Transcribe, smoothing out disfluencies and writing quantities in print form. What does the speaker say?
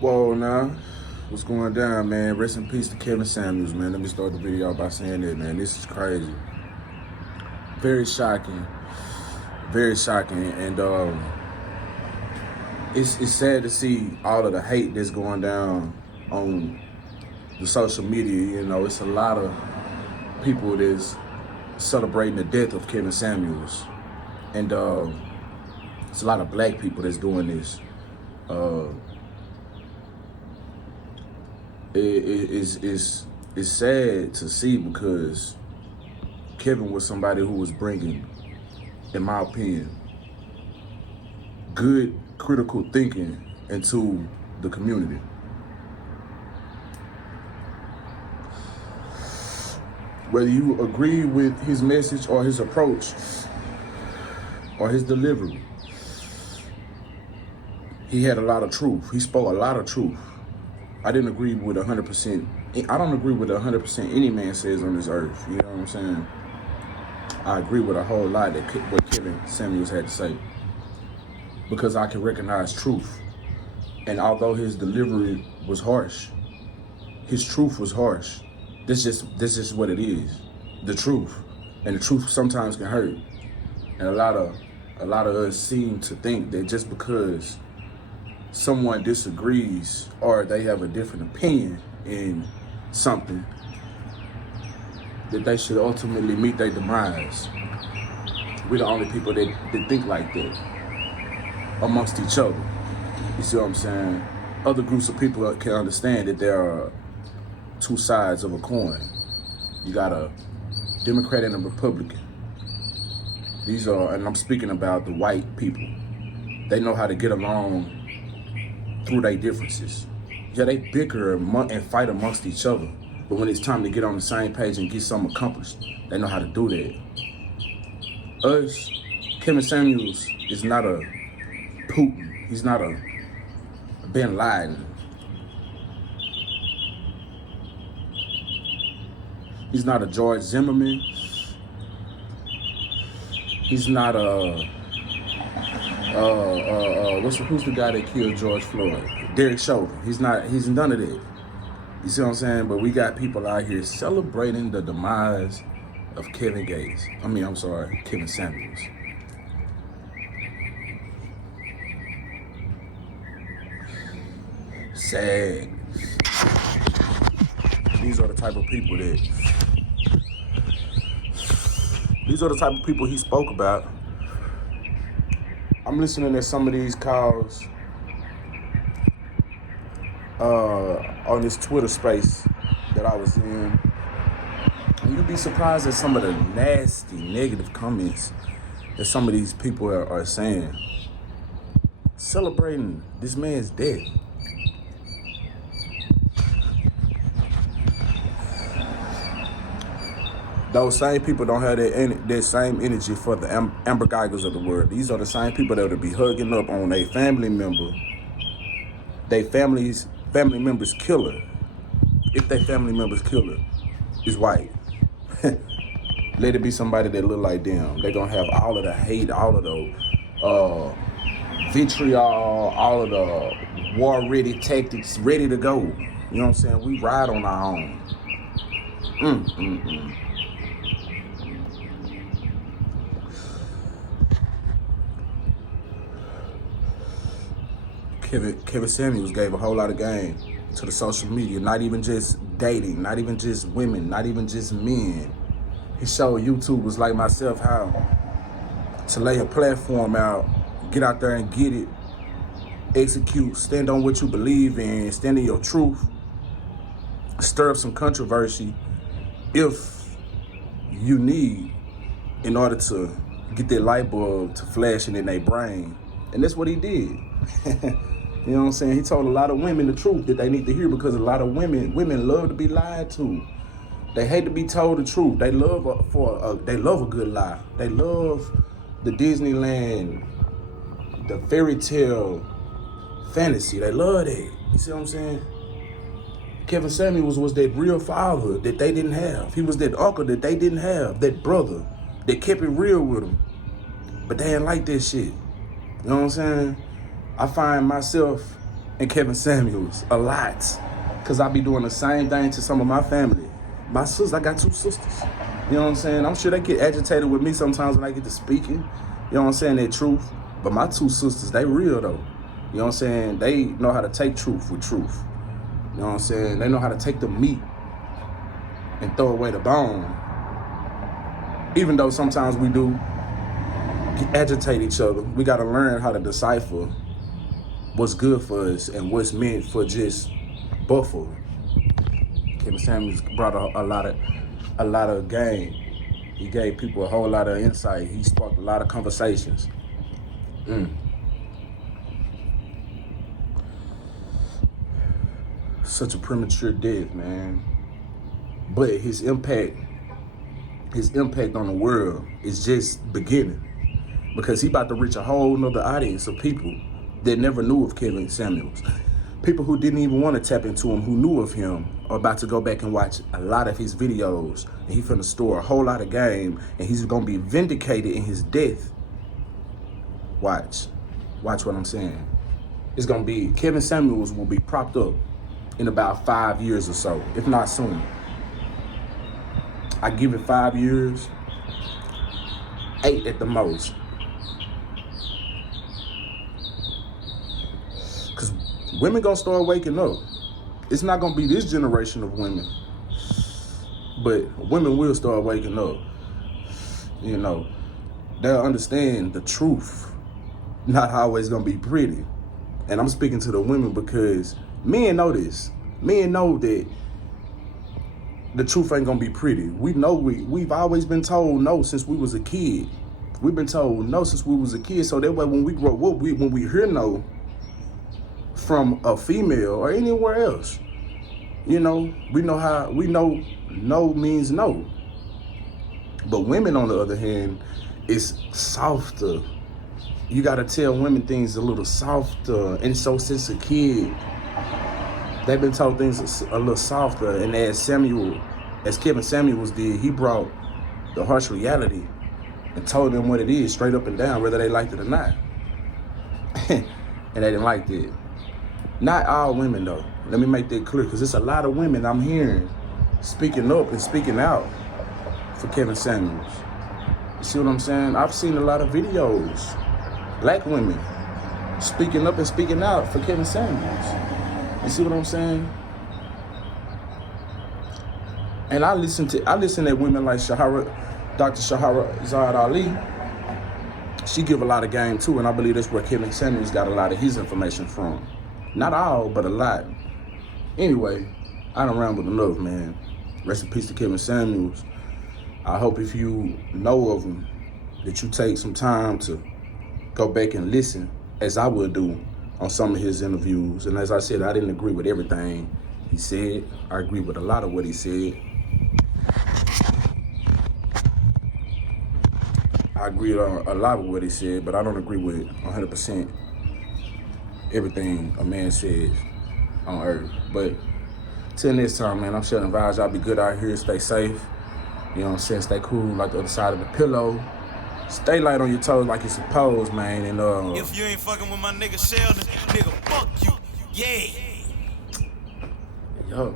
Whoa, now, what's going down, man? Rest in peace to Kevin Samuels, man. Let me start the video by saying that, man. This is crazy. Very shocking. Very shocking. And it's sad to see all of the hate that's going down on the social media. You know, it's a lot of people that's celebrating the death of Kevin Samuels. And it's a lot of black people that's doing this. It's sad to see because Kevin was somebody who was bringing, in my opinion, good critical thinking into the community. Whether you agree with his message or his approach or his delivery, he had a lot of truth. He spoke a lot of truth. I didn't agree with 100%. I don't agree with 100% any man says on this earth. You know what I'm saying? I agree with a whole lot that what Kevin Samuels had to say, because I can recognize truth. And although his delivery was harsh, his truth was harsh. This is what it is, the truth. And the truth sometimes can hurt. And a lot of us seem to think that just because someone disagrees or they have a different opinion in something, that they should ultimately meet their demise. We're the only people that think like that amongst each other. You see what I'm saying? Other groups of people can understand that there are two sides of a coin. You got a Democrat and a Republican. These are, and I'm speaking about the white people. They know how to get along through their differences. Yeah, they bicker and fight amongst each other, but when it's time to get on the same page and get something accomplished, they know how to do that. Us, Kevin Samuels is not a Putin. He's not a Bin Laden. He's not a George Zimmerman. He's not a who's the guy that killed George Floyd? Derek Chauvin. He's none of that. You see what I'm saying? But we got people out here celebrating the demise of Kevin Samuels. Sad. These are the type of people he spoke about. I'm listening to some of these calls on this Twitter space that I was in. And you'd be surprised at some of the nasty, negative comments that some of these people are saying, celebrating this man's death. Those same people don't have that same energy for the Amber Geigers of the world. These are the same people that would be hugging up on a family member, their family member's killer, if their family member's killer is white. Let it be somebody that look like them. They're gonna have all of the hate, all of the vitriol, all of the war-ready tactics ready to go. You know what I'm saying? We ride on our own. Kevin Samuels gave a whole lot of game to the social media, not even just dating, not even just women, not even just men. He showed YouTubers like myself how to lay a platform out, get out there and get it, execute, stand on what you believe in, stand in your truth, stir up some controversy if you need, in order to get that light bulb to flashing in their brain. And that's what he did. You know what I'm saying? He told a lot of women the truth that they need to hear, because a lot of women love to be lied to. They hate to be told the truth. They love a good lie. They love the Disneyland, the fairy tale fantasy. They love that. You see what I'm saying? Kevin Samuels was that real father that they didn't have. He was that uncle that they didn't have, that brother that kept it real with them. But they didn't like that shit. You know what I'm saying? I find myself and Kevin Samuels a lot. Because I be doing the same thing to some of my family. My sisters, I got 2 sisters. You know what I'm saying? I'm sure they get agitated with me sometimes when I get to speaking. You know what I'm saying? Their truth. But my 2 sisters, they real though. You know what I'm saying? They know how to take truth with truth. You know what I'm saying? They know how to take the meat and throw away the bone. Even though sometimes we do agitate each other, we got to learn how to decipher what's good for us and what's meant for just buffer. Kevin Samuels brought a lot of game. He gave people a whole lot of insight. He sparked a lot of conversations. Such a premature death, man. But his impact on the world is just beginning, because he about to reach a whole nother audience of people that never knew of Kevin Samuels. People who didn't even want to tap into him, who knew of him, are about to go back and watch a lot of his videos. And he finna store a whole lot of game, and he's gonna be vindicated in his death. Watch what I'm saying. It's gonna be, Kevin Samuels will be propped up in about 5 years or so, if not sooner. I give it 5 years, 8 at the most. Because women gonna start waking up. It's not gonna be this generation of women, but women will start waking up. You know, they'll understand the truth. Not always gonna be pretty. And I'm speaking to the women because men know this. Men know that the truth ain't gonna be pretty. We know we've always been told no since we was a kid. We've been told no since we was a kid. So that way when we grow up, when we hear no from a female or anywhere else, you know, we know no means no. But women, on the other hand, is softer. You gotta tell women things a little softer. And so since a kid, they've been told things a little softer. And as Kevin Samuels did, he brought the harsh reality and told them what it is, straight up and down, whether they liked it or not. And they didn't like it. Not all women though. Let me make that clear, because there's a lot of women I'm hearing speaking up and speaking out for Kevin Samuels. You see what I'm saying? I've seen a lot of videos, black women speaking up and speaking out for Kevin Samuels. You see what I'm saying? And I listen to women like Dr. Shahrazad Ali. She give a lot of game too, and I believe that's where Kevin Samuels got a lot of his information from. Not all, but a lot. Anyway, I done rambled enough, man. Rest in peace to Kevin Samuels. I hope if you know of him, that you take some time to go back and listen, as I would do, on some of his interviews. And as I said, I didn't agree with everything he said. I agree with a lot of what he said. I agree on a lot of what he said, but I don't agree with 100% everything a man says on earth. But till next time, man, I'm SheldonVybez. Y'all be good out here. Stay safe. You know what I'm saying? Stay cool like the other side of the pillow. Stay light on your toes like you're supposed, man. And if you ain't fucking with my nigga Sheldon, nigga, fuck you. Yeah. Yo.